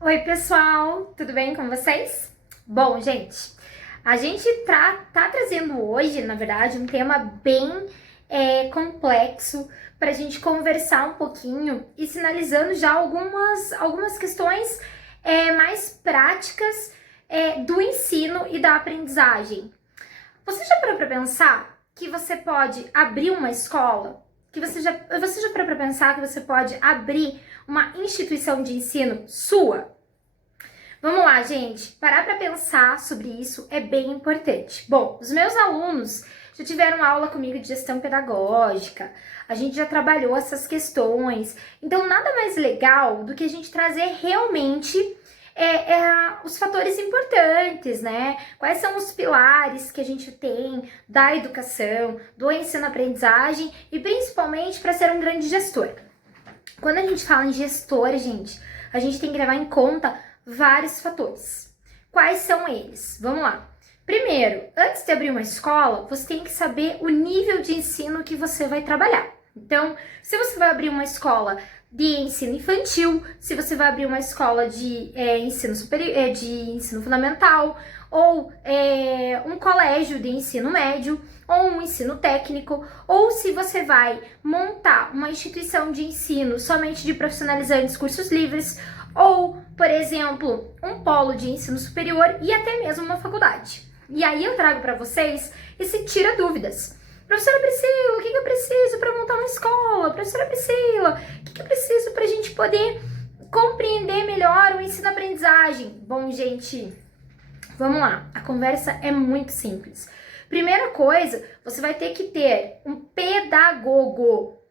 Oi, pessoal, tudo bem com vocês? Bom, gente, a gente tá trazendo hoje, na verdade, um tema bem complexo para a gente conversar um pouquinho e sinalizando já algumas questões mais práticas do ensino e da aprendizagem. Você já parou para pensar que você pode abrir uma escola? Você já parou para pensar que você pode abrir uma instituição de ensino sua? Vamos lá, gente. Parar para pensar sobre isso é bem importante. Bom, os meus alunos já tiveram aula comigo de gestão pedagógica, a gente já trabalhou essas questões. Então, nada mais legal do que a gente trazer realmente os fatores importantes, né? Quais são os pilares que a gente tem da educação, do ensino-aprendizagem e principalmente para ser um grande gestor. Quando a gente fala em gestor, gente, a gente tem que levar em conta vários fatores. Quais são eles? Vamos lá. Primeiro, antes de abrir uma escola, você tem que saber o nível de ensino que você vai trabalhar. Então, se você vai abrir uma escola de ensino infantil, se você vai abrir uma escola de ensino superior, de ensino fundamental, ou um colégio de ensino médio, ou um ensino técnico, ou se você vai montar uma instituição de ensino somente de profissionalizantes, cursos livres, ou, por exemplo, um polo de ensino superior e até mesmo uma faculdade. E aí eu trago para vocês esse tira dúvidas. Professora Priscila, o que eu preciso para montar uma escola? Professora Priscila, o que eu preciso para a gente poder compreender melhor o ensino-aprendizagem? Bom, gente, vamos lá. A conversa é muito simples. Primeira coisa, você vai ter que ter um pedagogo.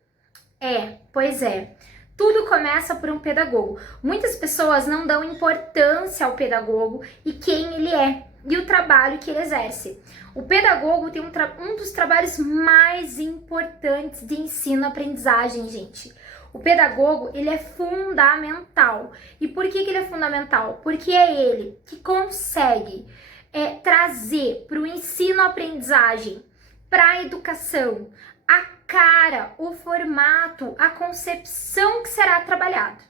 Pois é. Tudo começa por um pedagogo. Muitas pessoas não dão importância ao pedagogo e quem ele é e o trabalho que ele exerce. O pedagogo tem um dos trabalhos mais importantes de ensino-aprendizagem, gente. O pedagogo, ele é fundamental. E por que ele é fundamental? Porque é ele que consegue trazer para o ensino-aprendizagem, para a educação, a cara, o formato, a concepção que será trabalhado.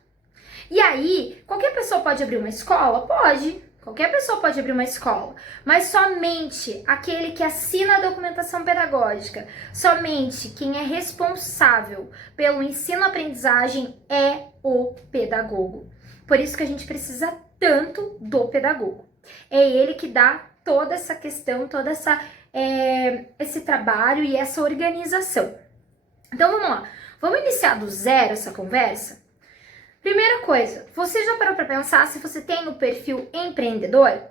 E aí, qualquer pessoa pode abrir uma escola? Pode. Qualquer pessoa pode abrir uma escola, mas somente aquele que assina a documentação pedagógica, somente quem é responsável pelo ensino-aprendizagem é o pedagogo. Por isso que a gente precisa tanto do pedagogo. É ele que dá toda essa questão, esse trabalho e essa organização. Então vamos lá, vamos iniciar do zero essa conversa? Primeira coisa, você já parou para pensar se você tem o perfil empreendedor?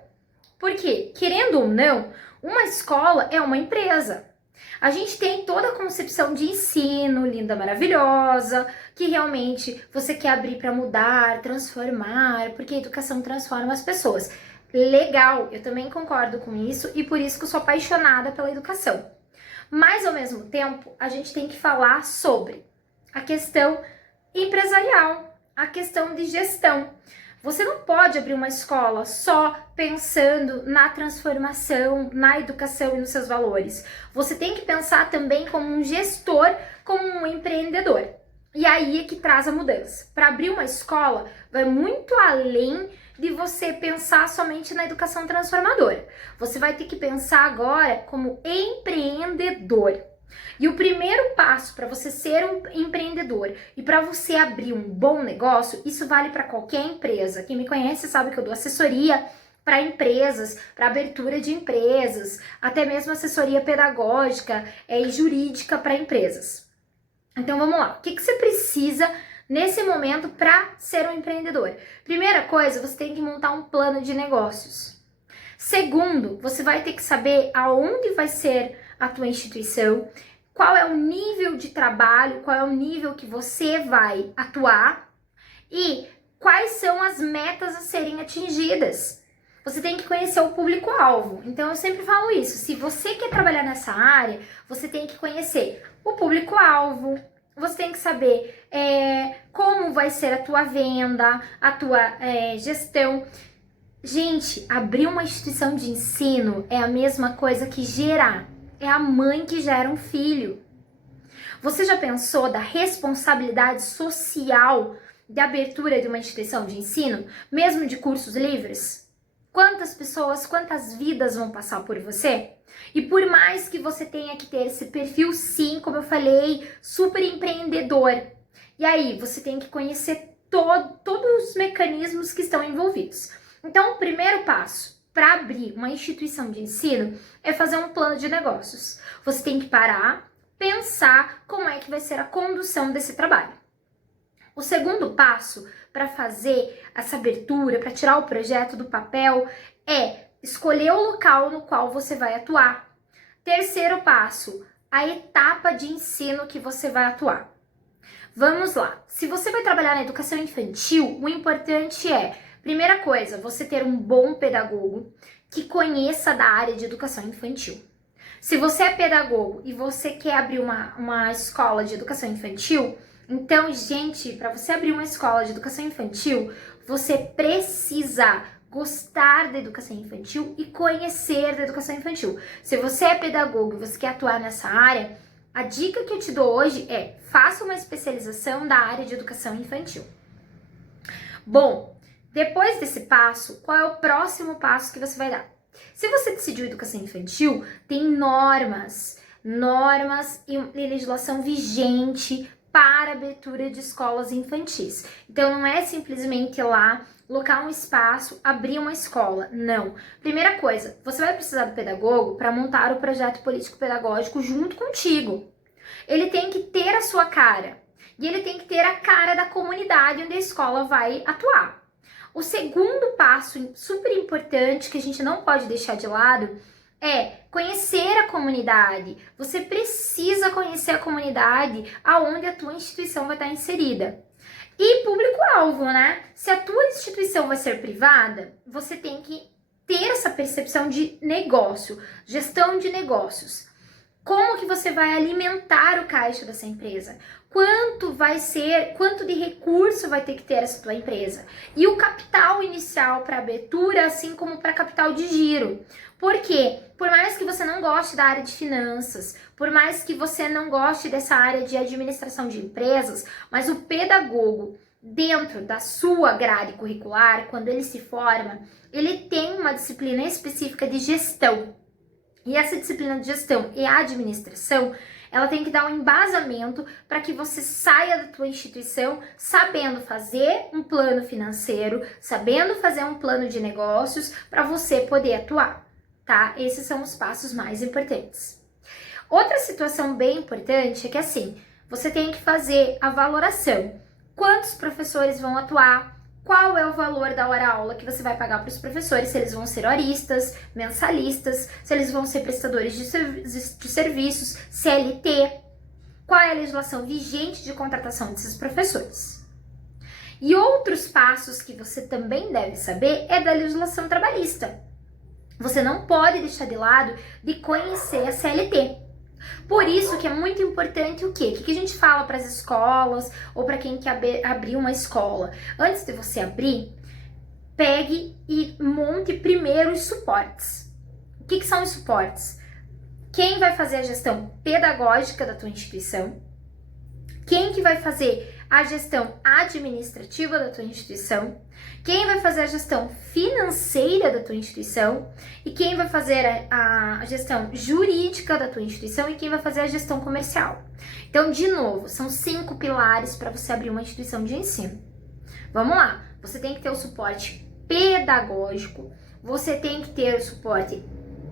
Porque, querendo ou não, uma escola é uma empresa. A gente tem toda a concepção de ensino, linda, maravilhosa, que realmente você quer abrir para mudar, transformar, porque a educação transforma as pessoas. Legal, eu também concordo com isso e por isso que eu sou apaixonada pela educação. Mas, ao mesmo tempo, a gente tem que falar sobre a questão empresarial, a questão de gestão. Você não pode abrir uma escola só pensando na transformação, na educação e nos seus valores. Você tem que pensar também como um gestor, como um empreendedor. E aí é que traz a mudança. Para abrir uma escola, vai muito além de você pensar somente na educação transformadora. Você vai ter que pensar agora como empreendedor. E o primeiro passo para você ser um empreendedor e para você abrir um bom negócio, isso vale para qualquer empresa. Quem me conhece sabe que eu dou assessoria para empresas, para abertura de empresas, até mesmo assessoria pedagógica e jurídica para empresas. Então vamos lá, o que você precisa nesse momento para ser um empreendedor? Primeira coisa, você tem que montar um plano de negócios. Segundo, você vai ter que saber aonde vai ser a tua instituição, qual é o nível de trabalho, qual é o nível que você vai atuar e quais são as metas a serem atingidas. Você tem que conhecer o público-alvo. Então eu sempre falo isso, se você quer trabalhar nessa área, você tem que conhecer o público-alvo, você tem que saber como vai ser a tua venda, a tua gestão. Gente, abrir uma instituição de ensino é a mesma coisa que gerar. É a mãe que gera um filho. Você já pensou da responsabilidade social de abertura de uma instituição de ensino, mesmo de cursos livres? Quantas pessoas, quantas vidas vão passar por você? E por mais que você tenha que ter esse perfil, sim, como eu falei, super empreendedor, e aí você tem que conhecer todos os mecanismos que estão envolvidos. Então, o primeiro passo para abrir uma instituição de ensino é fazer um plano de negócios. Você tem que parar, pensar como é que vai ser a condução desse trabalho. O segundo passo para fazer essa abertura, para tirar o projeto do papel, é escolher o local no qual você vai atuar. Terceiro passo, a etapa de ensino que você vai atuar. Vamos lá. Se você vai trabalhar na educação infantil, o importante é, primeira coisa, você ter um bom pedagogo que conheça da área de educação infantil. Se você é pedagogo e você quer abrir uma escola de educação infantil, então, gente, para você abrir uma escola de educação infantil, você precisa gostar da educação infantil e conhecer da educação infantil. Se você é pedagogo e você quer atuar nessa área, a dica que eu te dou hoje é: faça uma especialização da área de educação infantil. Bom, depois desse passo, qual é o próximo passo que você vai dar? Se você decidiu educação infantil, tem normas e legislação vigente para abertura de escolas infantis. Então, não é simplesmente ir lá, locar um espaço, abrir uma escola. Não. Primeira coisa, você vai precisar do pedagogo para montar o projeto político-pedagógico junto contigo. Ele tem que ter a sua cara. E ele tem que ter a cara da comunidade onde a escola vai atuar. O segundo passo super importante que a gente não pode deixar de lado é conhecer a comunidade. Você precisa conhecer a comunidade aonde a tua instituição vai estar inserida. E público-alvo, né? Se a tua instituição vai ser privada, você tem que ter essa percepção de negócio, gestão de negócios. Como que você vai alimentar o caixa dessa empresa? Quanto de recurso vai ter que ter essa tua empresa? E o capital inicial para abertura, assim como para capital de giro. Por quê? Por mais que você não goste da área de finanças, por mais que você não goste dessa área de administração de empresas, mas o pedagogo, dentro da sua grade curricular, quando ele se forma, ele tem uma disciplina específica de gestão. E essa disciplina de gestão e administração, ela tem que dar um embasamento para que você saia da tua instituição sabendo fazer um plano financeiro, sabendo fazer um plano de negócios para você poder atuar, tá? Esses são os passos mais importantes. Outra situação bem importante é que assim, você tem que fazer a valoração. Quantos professores vão atuar? Qual é o valor da hora-aula que você vai pagar para os professores, se eles vão ser horistas, mensalistas, se eles vão ser prestadores de serviços, CLT, qual é a legislação vigente de contratação desses professores. E outros passos que você também deve saber é da legislação trabalhista. Você não pode deixar de lado de conhecer a CLT. Por isso que é muito importante o quê? O que a gente fala para as escolas ou para quem quer abrir uma escola? Antes de você abrir, pegue e monte primeiro os suportes. O que são os suportes? Quem vai fazer a gestão pedagógica da tua instituição? Quem que vai fazer a gestão administrativa da tua instituição? Quem vai fazer a gestão financeira da tua instituição? E quem vai fazer a gestão jurídica da tua instituição? E quem vai fazer a gestão comercial? Então, de novo, são 5 pilares para você abrir uma instituição de ensino. Vamos lá, você tem que ter o suporte pedagógico, você tem que ter o suporte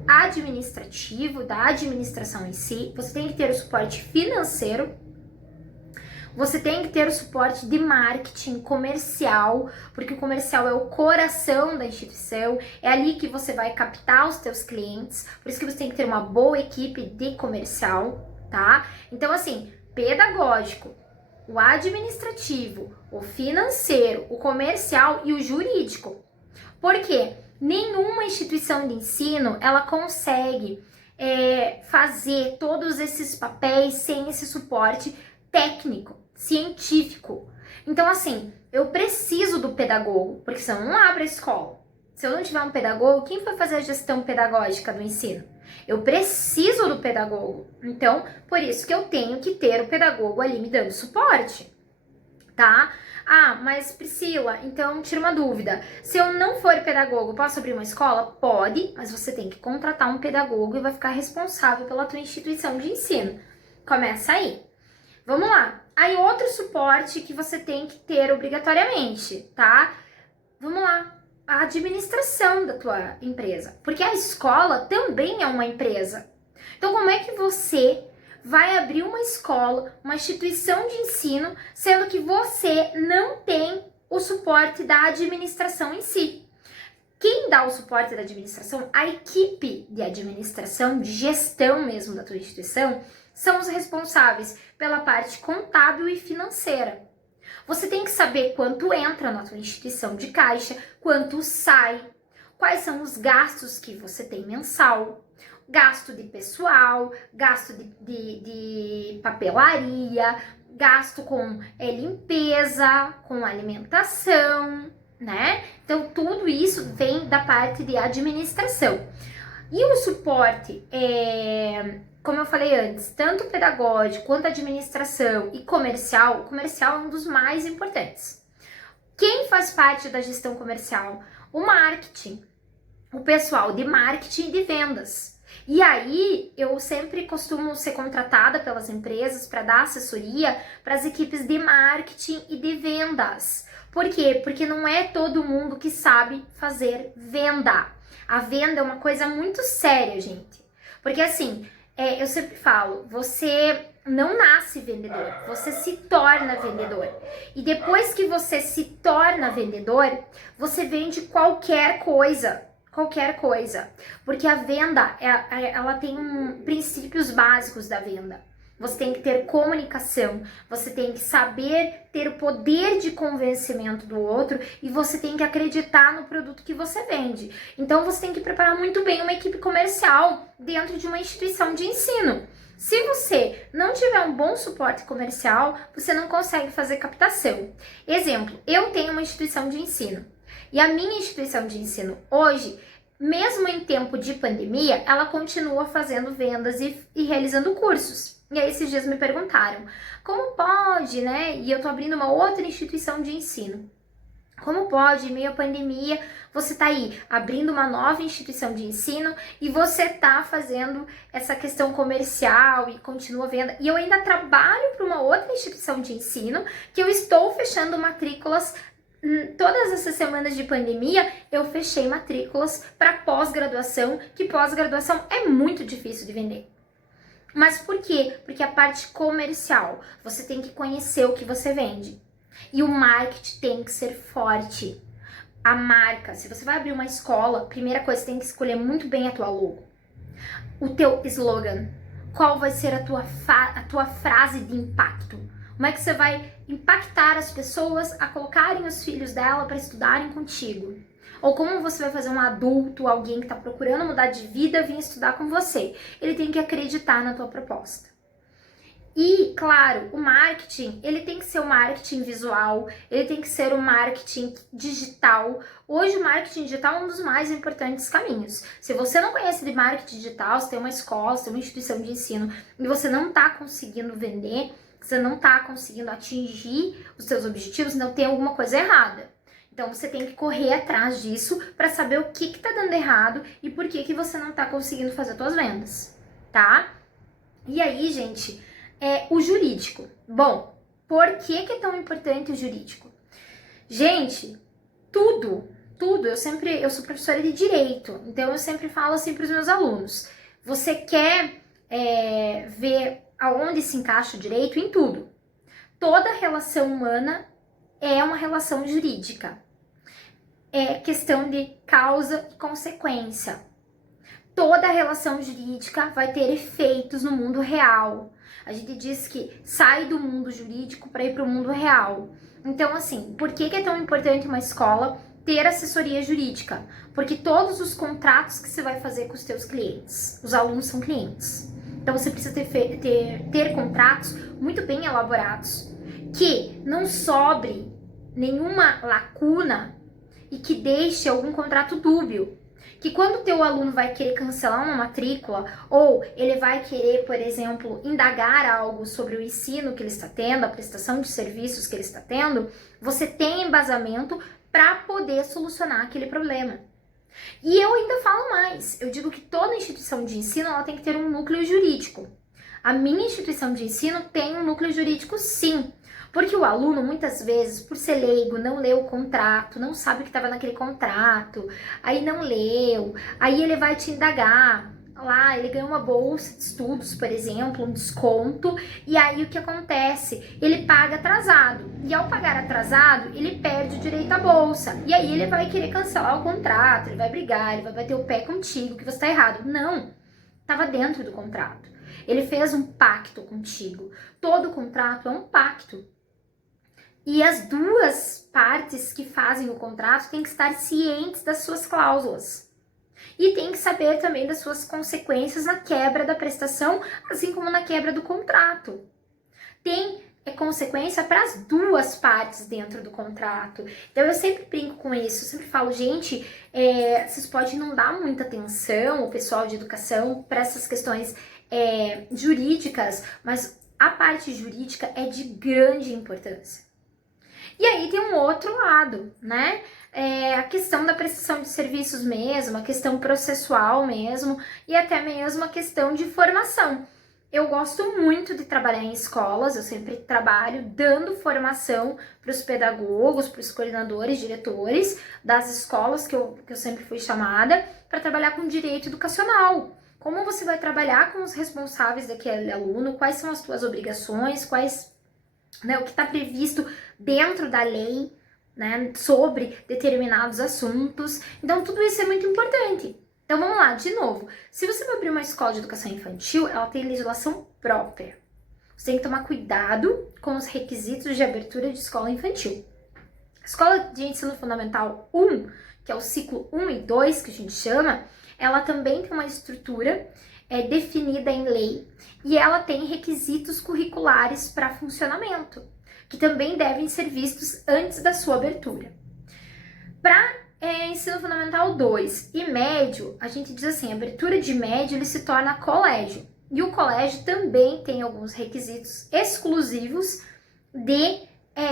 administrativo, da administração em si, você tem que ter o suporte financeiro, você tem que ter o suporte de marketing comercial, porque o comercial é o coração da instituição, é ali que você vai captar os teus clientes, por isso que você tem que ter uma boa equipe de comercial, tá? Então, assim, pedagógico, o administrativo, o financeiro, o comercial e o jurídico. Por quê? Nenhuma instituição de ensino, ela consegue fazer todos esses papéis sem esse suporte técnico, científico. Então, assim, eu preciso do pedagogo, porque senão eu não abro a escola. Se eu não tiver um pedagogo, quem vai fazer a gestão pedagógica do ensino? Eu preciso do pedagogo. Então, por isso que eu tenho que ter o pedagogo ali me dando suporte. tá? Ah, mas Priscila, então tira uma dúvida. Se eu não for pedagogo, posso abrir uma escola? Pode, mas você tem que contratar um pedagogo e vai ficar responsável pela tua instituição de ensino. Começa aí. Vamos lá. Aí outro suporte que você tem que ter obrigatoriamente, tá? Vamos lá. A administração da tua empresa. Porque a escola também é uma empresa. Então, como é que você vai abrir uma escola, uma instituição de ensino, sendo que você não tem o suporte da administração em si? Quem dá o suporte da administração, a equipe de administração, de gestão mesmo da tua instituição, são os responsáveis pela parte contábil e financeira. Você tem que saber quanto entra na tua instituição de caixa, quanto sai, quais são os gastos que você tem mensal, gasto de pessoal, gasto de papelaria, gasto com limpeza, com alimentação, né? Então, tudo isso vem da parte de administração. E o suporte, como eu falei antes, tanto pedagógico quanto administração e comercial, o comercial é um dos mais importantes. Quem faz parte da gestão comercial? O marketing, o pessoal de marketing e de vendas. E aí, eu sempre costumo ser contratada pelas empresas para dar assessoria para as equipes de marketing e de vendas. Por quê? Porque não é todo mundo que sabe fazer venda. A venda é uma coisa muito séria, gente. Porque assim, eu sempre falo, você não nasce vendedor, você se torna vendedor. E depois que você se torna vendedor, você vende qualquer coisa. Qualquer coisa. Porque a venda, ela tem princípios básicos da venda. Você tem que ter comunicação, você tem que saber ter o poder de convencimento do outro e você tem que acreditar no produto que você vende. Então você tem que preparar muito bem uma equipe comercial dentro de uma instituição de ensino. Se você não tiver um bom suporte comercial, você não consegue fazer captação. Exemplo, eu tenho uma instituição de ensino. E a minha instituição de ensino hoje, mesmo em tempo de pandemia, ela continua fazendo vendas e realizando cursos. E aí esses dias me perguntaram, como pode, né? E eu tô abrindo uma outra instituição de ensino. Como pode, em meio à pandemia, você tá aí abrindo uma nova instituição de ensino e você tá fazendo essa questão comercial e continua venda. E eu ainda trabalho para uma outra instituição de ensino que eu estou fechando matrículas. Todas essas semanas de pandemia, eu fechei matrículas para pós-graduação, que pós-graduação é muito difícil de vender. Mas por quê? Porque a parte comercial, você tem que conhecer o que você vende. E o marketing tem que ser forte. A marca, se você vai abrir uma escola, primeira coisa, você tem que escolher muito bem a tua logo. O teu slogan. Qual vai ser a tua frase de impacto? Como é que você vai impactar as pessoas a colocarem os filhos dela para estudarem contigo? Ou como você vai fazer um adulto, alguém que está procurando mudar de vida, vir estudar com você? Ele tem que acreditar na tua proposta. E, claro, o marketing, ele tem que ser um marketing visual, ele tem que ser um marketing digital. Hoje o marketing digital é um dos mais importantes caminhos. Se você não conhece de marketing digital, você tem uma escola, você tem uma instituição de ensino e você não está conseguindo vender, você não está conseguindo atingir os seus objetivos, não tem alguma coisa errada. Então você tem que correr atrás disso para saber o que está dando errado e por que você não está conseguindo fazer as suas vendas, tá? E aí, gente, o jurídico. Bom, por que é tão importante o jurídico? Gente, tudo, eu sou professora de direito, então eu sempre falo assim para os meus alunos, você quer ver aonde se encaixa o direito? Em tudo. Toda relação humana é uma relação jurídica. É questão de causa e consequência. Toda relação jurídica vai ter efeitos no mundo real. A gente diz que sai do mundo jurídico para ir para o mundo real. Então, assim, por que é tão importante uma escola ter assessoria jurídica? Porque todos os contratos que você vai fazer com os teus clientes, os alunos são clientes. Então, você precisa ter contratos muito bem elaborados, que não sobre nenhuma lacuna e que deixe algum contrato dúbio, que quando o teu aluno vai querer cancelar uma matrícula ou ele vai querer, por exemplo, indagar algo sobre o ensino que ele está tendo, a prestação de serviços que ele está tendo, você tem embasamento para poder solucionar aquele problema. E eu ainda falo mais, eu digo que toda instituição de ensino ela tem que ter um núcleo jurídico. A minha instituição de ensino tem um núcleo jurídico, sim, porque o aluno, muitas vezes, por ser leigo, não leu o contrato, não sabe o que estava naquele contrato, aí não leu, aí ele vai te indagar. Lá, ele ganha uma bolsa de estudos, por exemplo, um desconto, e aí o que acontece? Ele paga atrasado, e ao pagar atrasado, ele perde o direito à bolsa, e aí ele vai querer cancelar o contrato, ele vai brigar, ele vai bater o pé contigo, que você está errado. Não, estava dentro do contrato. Ele fez um pacto contigo. Todo contrato é um pacto. E as duas partes que fazem o contrato têm que estar cientes das suas cláusulas. E tem que saber também das suas consequências na quebra da prestação, assim como na quebra do contrato. Tem consequência para as duas partes dentro do contrato. Então eu sempre brinco com isso, eu sempre falo, gente, vocês podem não dar muita atenção, o pessoal de educação, para essas questões jurídicas, mas a parte jurídica é de grande importância. E aí tem um outro lado, né? A questão da prestação de serviços mesmo, a questão processual mesmo, e até mesmo a questão de formação. Eu gosto muito de trabalhar em escolas, eu sempre trabalho dando formação para os pedagogos, para os coordenadores, diretores das escolas que eu sempre fui chamada, para trabalhar com direito educacional. Como você vai trabalhar com os responsáveis daquele aluno, quais são as suas obrigações, o que está previsto dentro da lei, né, sobre determinados assuntos. Então, tudo isso é muito importante. Então, vamos lá, de novo. Se você vai abrir uma escola de educação infantil, ela tem legislação própria. Você tem que tomar cuidado com os requisitos de abertura de escola infantil. A escola de ensino fundamental 1, que é o ciclo 1 e 2, que a gente chama, ela também tem uma estrutura definida em lei e ela tem requisitos curriculares para funcionamento, que também devem ser vistos antes da sua abertura. Para ensino fundamental 2 e médio, a gente diz assim, a abertura de médio ele se torna colégio. E o colégio também tem alguns requisitos exclusivos de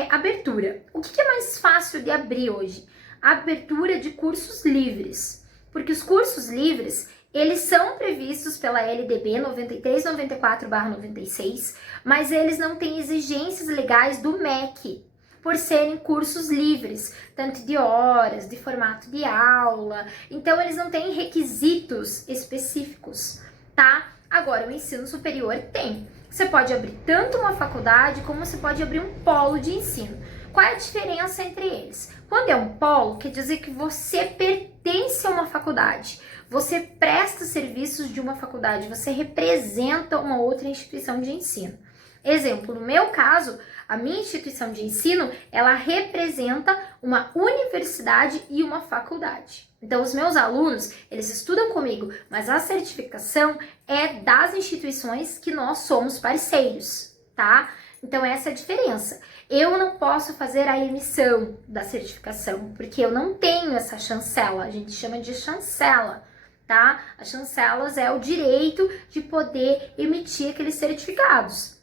abertura. O que é mais fácil de abrir hoje? A abertura de cursos livres. Porque os cursos livres, eles são previstos pela LDB 9394/96, mas eles não têm exigências legais do MEC, por serem cursos livres, tanto de horas, de formato de aula, então eles não têm requisitos específicos, tá? Agora, o ensino superior tem. Você pode abrir tanto uma faculdade, como você pode abrir um polo de ensino. Qual é a diferença entre eles? Quando é um polo, quer dizer que você pertence a uma faculdade, você presta serviços de uma faculdade, você representa uma outra instituição de ensino. Exemplo, no meu caso, a minha instituição de ensino, ela representa uma universidade e uma faculdade. Então, os meus alunos, eles estudam comigo, mas a certificação é das instituições que nós somos parceiros, tá? Então, essa é a diferença. Eu não posso fazer a emissão da certificação, porque eu não tenho essa chancela, a gente chama de chancela, tá? As chancelas é o direito de poder emitir aqueles certificados.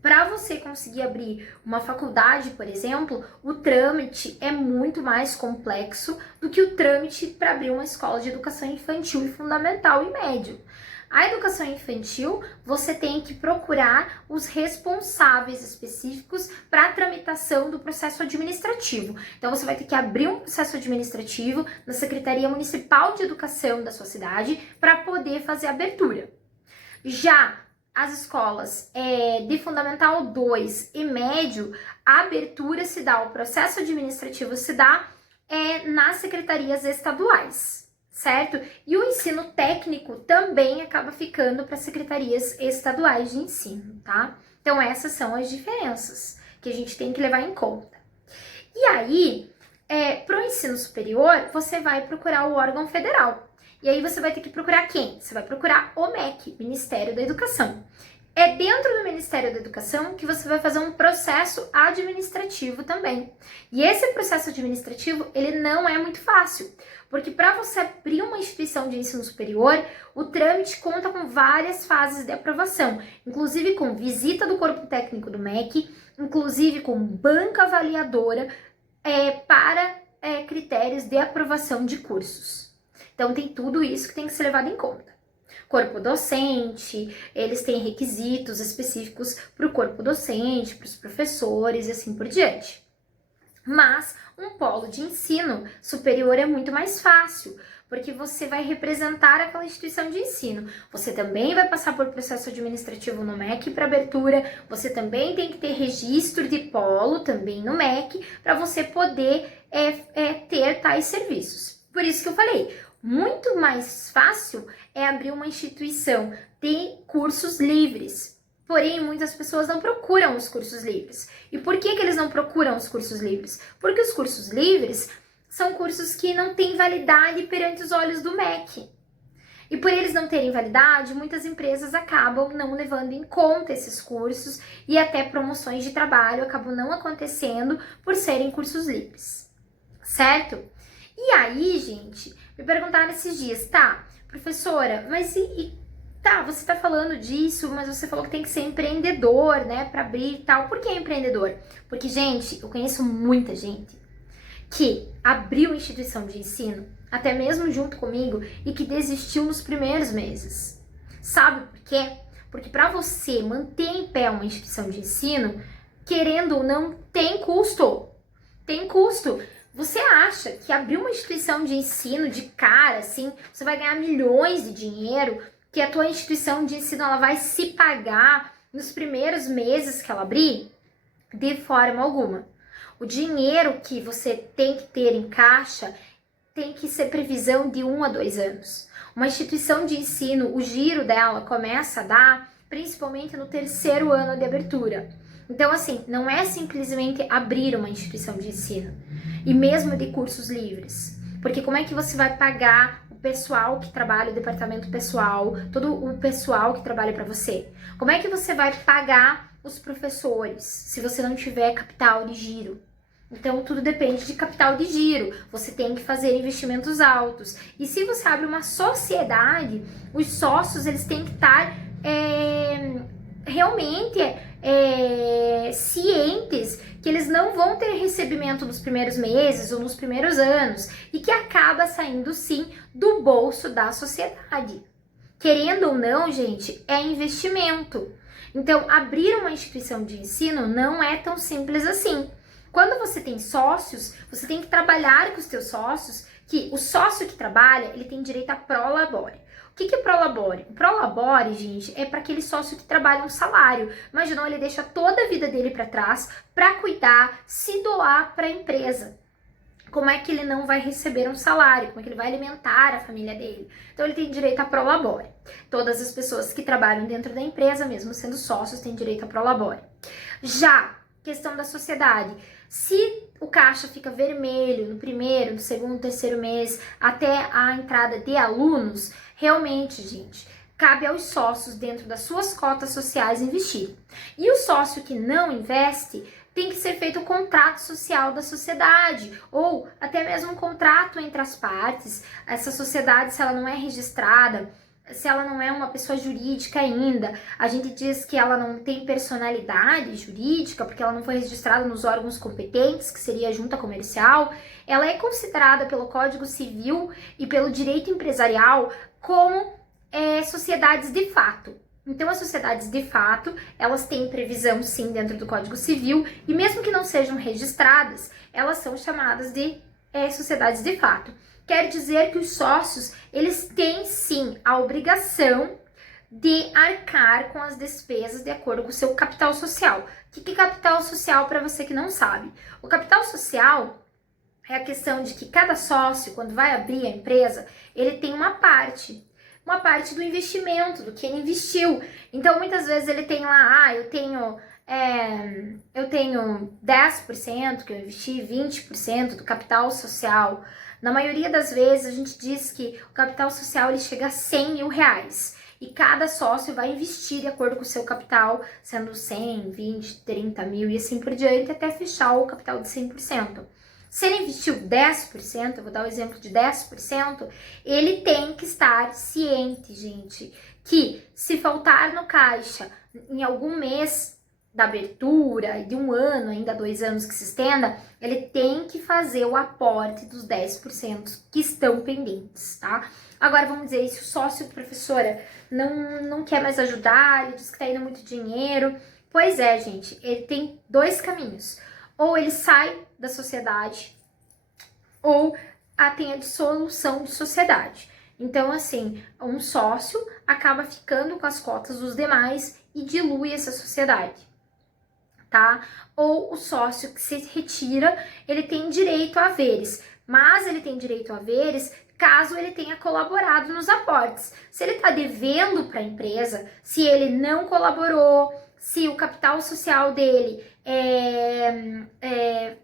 Para você conseguir abrir uma faculdade, por exemplo, o trâmite é muito mais complexo do que o trâmite para abrir uma escola de educação infantil e fundamental e médio. A educação infantil, você tem que procurar os responsáveis específicos para a tramitação do processo administrativo. Então, você vai ter que abrir um processo administrativo na Secretaria Municipal de Educação da sua cidade para poder fazer a abertura. Já as escolas de Fundamental 2 e médio, a abertura se dá, o processo administrativo se dá nas secretarias estaduais, certo? E o ensino técnico também acaba ficando para secretarias estaduais de ensino, tá? Então essas são as diferenças que a gente tem que levar em conta. E aí, para o ensino superior, você vai procurar o órgão federal. E aí você vai ter que procurar quem? Você vai procurar o MEC, Ministério da Educação. É dentro do Ministério da Educação que você vai fazer um processo administrativo também. E esse processo administrativo, ele não é muito fácil, porque para você abrir uma instituição de ensino superior, o trâmite conta com várias fases de aprovação, inclusive com visita do corpo técnico do MEC, inclusive com banca avaliadora para critérios de aprovação de cursos. Então tem tudo isso que tem que ser levado em conta. Corpo docente, eles têm requisitos específicos para o corpo docente, para os professores e assim por diante. Mas um polo de ensino superior é muito mais fácil, porque você vai representar aquela instituição de ensino. Você também vai passar por processo administrativo no MEC para abertura, você também tem que ter registro de polo também no MEC para você poder ter tais serviços. Por isso que eu falei, muito mais fácil é abrir uma instituição de cursos livres. Porém, muitas pessoas não procuram os cursos livres. E por que eles não procuram os cursos livres? Porque os cursos livres são cursos que não têm validade perante os olhos do MEC. E por eles não terem validade, muitas empresas acabam não levando em conta esses cursos e até promoções de trabalho acabam não acontecendo por serem cursos livres. Certo? E aí, gente, me perguntaram esses dias, tá, professora, mas tá, você tá falando disso, mas você falou que tem que ser empreendedor, né, pra abrir e tal. Por que empreendedor? Porque, gente, eu conheço muita gente que abriu instituição de ensino, até mesmo junto comigo, e que desistiu nos primeiros meses. Sabe por quê? Porque pra você manter em pé uma instituição de ensino, querendo ou não, tem custo. Tem custo. Você acha que abrir uma instituição de ensino de cara, assim, você vai ganhar milhões de dinheiro, que a tua instituição de ensino ela vai se pagar nos primeiros meses que ela abrir? De forma alguma. O dinheiro que você tem que ter em caixa tem que ser previsão de 1 a 2 anos. Uma instituição de ensino, o giro dela começa a dar principalmente no 3º ano de abertura. Então, assim, não é simplesmente abrir uma instituição de ensino, e mesmo de cursos livres. Porque como é que você vai pagar o pessoal que trabalha, o departamento pessoal, todo o pessoal que trabalha para você? Como é que você vai pagar os professores se você não tiver capital de giro? Então, tudo depende de capital de giro. Você tem que fazer investimentos altos. E se você abre uma sociedade, os sócios eles têm que estar realmente cientes que eles não vão ter recebimento nos primeiros meses ou nos primeiros anos e que acaba saindo sim do bolso da sociedade. Querendo ou não, gente, é investimento. Então, abrir uma instituição de ensino não é tão simples assim. Quando você tem sócios, você tem que trabalhar com os teus sócios, que o sócio que trabalha, ele tem direito a prolabore. O que é prolabore? O prolabore, gente, é para aquele sócio que trabalha um salário. Imaginou, ele deixa toda a vida dele para trás para cuidar, se doar para a empresa. Como é que ele não vai receber um salário? Como é que ele vai alimentar a família dele? Então, ele tem direito a prolabore. Todas as pessoas que trabalham dentro da empresa, mesmo sendo sócios, têm direito a prolabore. Já, questão da sociedade. Se o caixa fica vermelho no primeiro, no segundo, terceiro mês, até a entrada de alunos, realmente, gente, cabe aos sócios, dentro das suas cotas sociais, investir. E o sócio que não investe, tem que ser feito o contrato social da sociedade, ou até mesmo um contrato entre as partes. Essa sociedade, se ela não é registrada, se ela não é uma pessoa jurídica ainda, a gente diz que ela não tem personalidade jurídica, porque ela não foi registrada nos órgãos competentes, que seria a junta comercial, ela é considerada pelo Código Civil e pelo direito empresarial como sociedades de fato. Então, as sociedades de fato, elas têm previsão sim dentro do Código Civil, e mesmo que não sejam registradas, elas são chamadas de sociedades de fato. Quer dizer que os sócios, eles têm sim a obrigação de arcar com as despesas de acordo com o seu capital social. O que é capital social para você que não sabe? O capital social é a questão de que cada sócio, quando vai abrir a empresa, ele tem uma parte do investimento, do que ele investiu. Então, muitas vezes ele tem lá, eu tenho 10% que eu investi, 20% do capital social. Na maioria das vezes, a gente diz que o capital social ele chega a 100 mil reais. e cada sócio vai investir de acordo com o seu capital, sendo 100, 20, 30 mil e assim por diante, até fechar o capital de 100%. Se ele investiu 10%, eu vou dar o exemplo de 10%, ele tem que estar ciente, gente, que se faltar no caixa em algum mês da abertura, de um ano, ainda 2 anos que se estenda, ele tem que fazer o aporte dos 10% que estão pendentes, tá? Agora, vamos dizer, se o sócio, professora, não quer mais ajudar, ele diz que tá indo muito dinheiro. Pois é, gente, ele tem 2 caminhos. Ou ele sai da sociedade, ou tem a dissolução de sociedade. Então, assim, um sócio acaba ficando com as cotas dos demais e dilui essa sociedade, tá? Ou o sócio que se retira, ele tem direito a haveres, mas ele tem direito a haveres caso ele tenha colaborado nos aportes. Se ele está devendo para a empresa, se ele não colaborou, se o capital social dele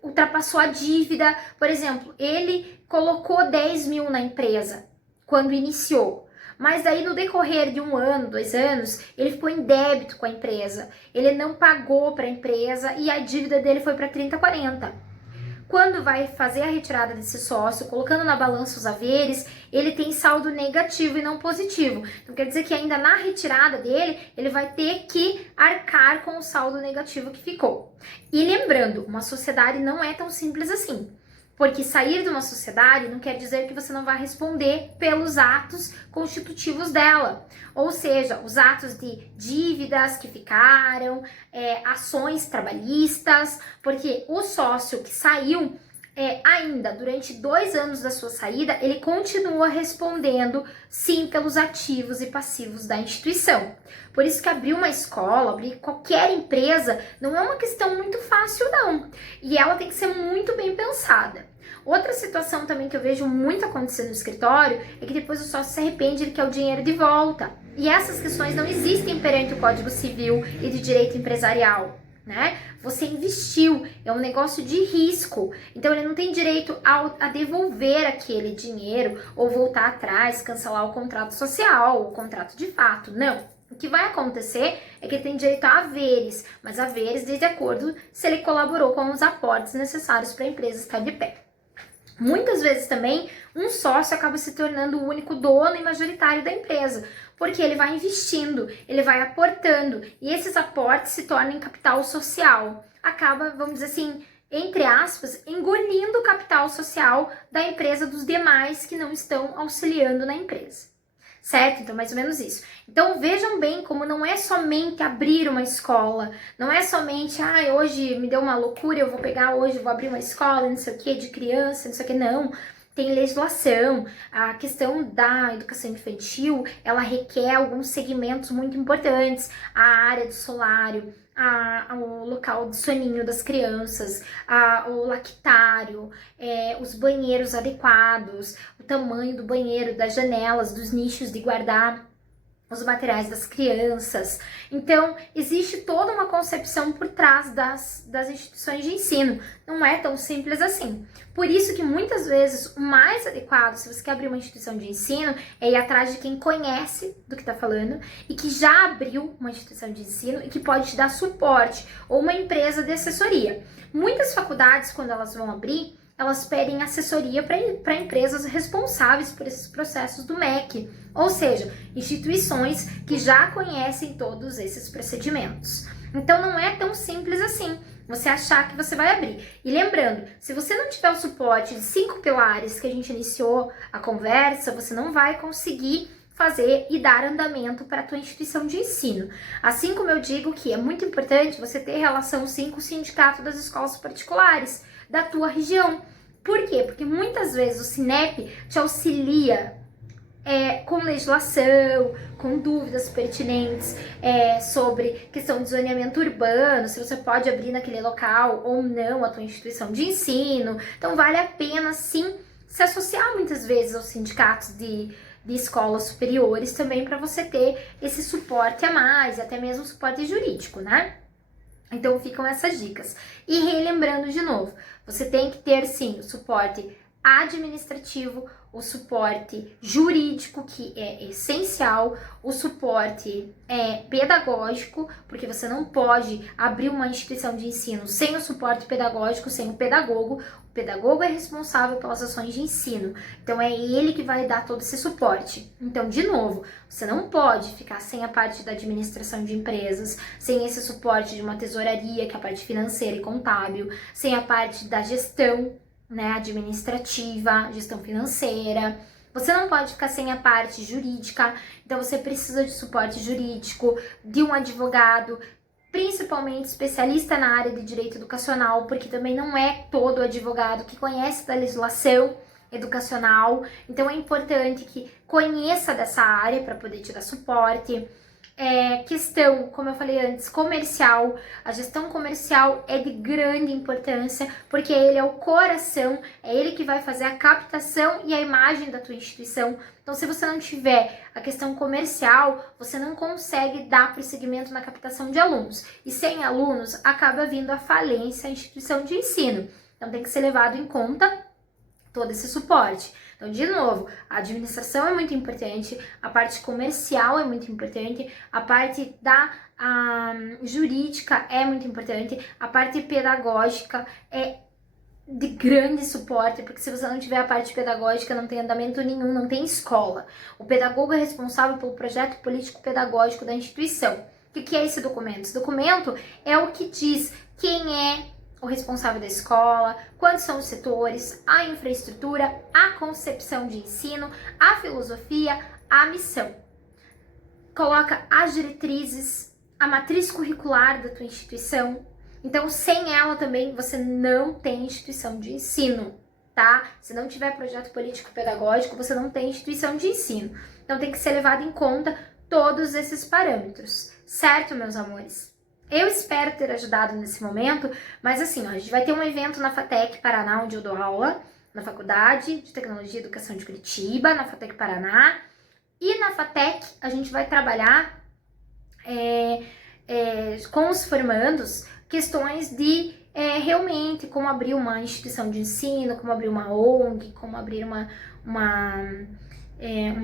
ultrapassou a dívida, por exemplo, ele colocou 10 mil na empresa quando iniciou, mas aí no decorrer de 1 ano, 2 anos, ele ficou em débito com a empresa, ele não pagou para a empresa e a dívida dele foi para 30, 40. Quando vai fazer a retirada desse sócio, colocando na balança os haveres, ele tem saldo negativo e não positivo. Então quer dizer que ainda na retirada dele, ele vai ter que arcar com o saldo negativo que ficou. E lembrando, uma sociedade não é tão simples assim. Porque sair de uma sociedade não quer dizer que você não vai responder pelos atos constitutivos dela. Ou seja, os atos de dívidas que ficaram, ações trabalhistas, porque o sócio que saiu ainda durante 2 anos da sua saída, ele continua respondendo sim pelos ativos e passivos da instituição. Por isso que abrir uma escola, abrir qualquer empresa, não é uma questão muito fácil não. E ela tem que ser muito bem pensada. Outra situação também que eu vejo muito acontecer no escritório é que depois o sócio se arrepende, ele quer o dinheiro de volta. E essas questões não existem perante o Código Civil e de Direito Empresarial, né? Você investiu, é um negócio de risco, então ele não tem direito a devolver aquele dinheiro ou voltar atrás, cancelar o contrato social, o contrato de fato, não. O que vai acontecer é que ele tem direito a haveres, mas haveres de acordo se ele colaborou com os aportes necessários para a empresa estar de pé. Muitas vezes também um sócio acaba se tornando o único dono e majoritário da empresa, porque ele vai investindo, ele vai aportando e esses aportes se tornam em capital social. Acaba, vamos dizer assim, entre aspas, engolindo o capital social da empresa dos demais que não estão auxiliando na empresa. Certo? Então, mais ou menos isso. Então, vejam bem como não é somente abrir uma escola, não é somente, hoje me deu uma loucura, eu vou pegar hoje, vou abrir uma escola, não sei o que, de criança, não sei o que, não. Tem legislação, a questão da educação infantil, ela requer alguns segmentos muito importantes, a área do solário, o local de soninho das crianças, o lactário, os banheiros adequados, o tamanho do banheiro, das janelas, dos nichos de guardar os materiais das crianças. Então, existe toda uma concepção por trás das instituições de ensino. Não é tão simples assim. Por isso que muitas vezes o mais adequado, se você quer abrir uma instituição de ensino, é ir atrás de quem conhece do que está falando e que já abriu uma instituição de ensino e que pode te dar suporte, ou uma empresa de assessoria. Muitas faculdades, quando elas vão abrir, elas pedem assessoria para empresas responsáveis por esses processos do MEC, ou seja, instituições que já conhecem todos esses procedimentos. Então não é tão simples assim você achar que você vai abrir. E lembrando, se você não tiver o suporte de 5 pilares que a gente iniciou a conversa, você não vai conseguir fazer e dar andamento para a tua instituição de ensino. Assim como eu digo que é muito importante você ter relação sim com o sindicato das escolas particulares da tua região. Por quê? Porque muitas vezes o Sinep te auxilia com legislação, com dúvidas pertinentes sobre questão de zoneamento urbano, se você pode abrir naquele local ou não a tua instituição de ensino. Então vale a pena sim se associar muitas vezes aos sindicatos de escolas superiores também para você ter esse suporte a mais, até mesmo suporte jurídico, né? Então ficam essas dicas. E relembrando de novo, você tem que ter sim o suporte administrativo, o suporte jurídico, que é essencial, o suporte pedagógico, porque você não pode abrir uma instituição de ensino sem o suporte pedagógico, sem o pedagogo. O pedagogo é responsável pelas ações de ensino, então é ele que vai dar todo esse suporte. Então, de novo, você não pode ficar sem a parte da administração de empresas, sem esse suporte de uma tesouraria, que é a parte financeira e contábil, sem a parte da gestão, né, administrativa, gestão financeira. Você não pode ficar sem a parte jurídica, então você precisa de suporte jurídico, de um advogado, principalmente especialista na área de direito educacional, porque também não é todo advogado que conhece da legislação educacional, então é importante que conheça dessa área para poder te dar suporte. Questão, como eu falei antes, comercial. A gestão comercial é de grande importância, porque ele é o coração, é ele que vai fazer a captação e a imagem da tua instituição. Então, se você não tiver a questão comercial, você não consegue dar prosseguimento na captação de alunos. E sem alunos, acaba vindo a falência à instituição de ensino. Então, tem que ser levado em conta todo esse suporte. Então, de novo, a administração é muito importante, a parte comercial é muito importante, a parte da jurídica é muito importante, a parte pedagógica é de grande suporte, porque se você não tiver a parte pedagógica, não tem andamento nenhum, não tem escola. O pedagogo é responsável pelo projeto político-pedagógico da instituição. O que é esse documento? Esse documento é o que diz quem é o responsável da escola, quais são os setores, a infraestrutura, a concepção de ensino, a filosofia, a missão. Coloca as diretrizes, a matriz curricular da tua instituição. Então, sem ela também você não tem instituição de ensino, tá? Se não tiver projeto político-pedagógico, você não tem instituição de ensino. Então, tem que ser levado em conta todos esses parâmetros, certo, meus amores? Eu espero ter ajudado nesse momento, mas assim, ó, a gente vai ter um evento na FATEC Paraná, onde eu dou aula, na Faculdade de Tecnologia e Educação de Curitiba, na FATEC Paraná, e na FATEC a gente vai trabalhar com os formandos questões de realmente como abrir uma instituição de ensino, como abrir uma ONG, como abrir uma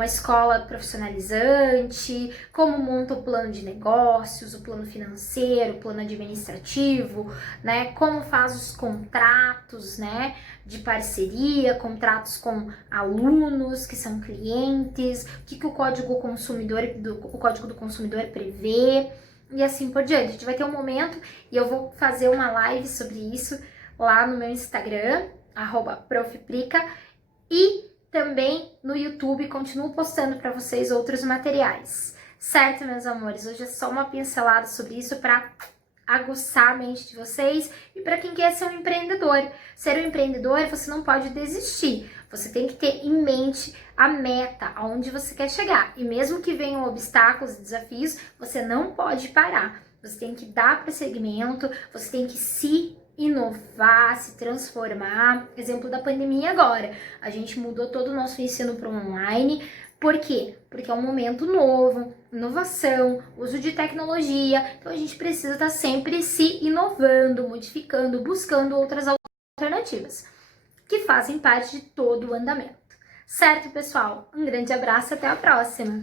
escola profissionalizante, como monta o plano de negócios, o plano financeiro, o plano administrativo, né? Como faz os contratos, né? De parceria, contratos com alunos que são clientes, o que o Código do Consumidor prevê e assim por diante. A gente vai ter um momento e eu vou fazer uma live sobre isso lá no meu Instagram, @profprica, e também no YouTube continuo postando para vocês outros materiais. Certo, meus amores? Hoje é só uma pincelada sobre isso para aguçar a mente de vocês e para quem quer ser um empreendedor. Ser um empreendedor, você não pode desistir. Você tem que ter em mente a meta, aonde você quer chegar. E mesmo que venham obstáculos e desafios, você não pode parar. Você tem que dar prosseguimento, você tem que se inovar, se transformar. Exemplo da pandemia agora. A gente mudou todo o nosso ensino para o online. Por quê? Porque é um momento novo, inovação, uso de tecnologia. Então a gente precisa estar sempre se inovando, modificando, buscando outras alternativas que fazem parte de todo o andamento. Certo, pessoal? Um grande abraço, até a próxima!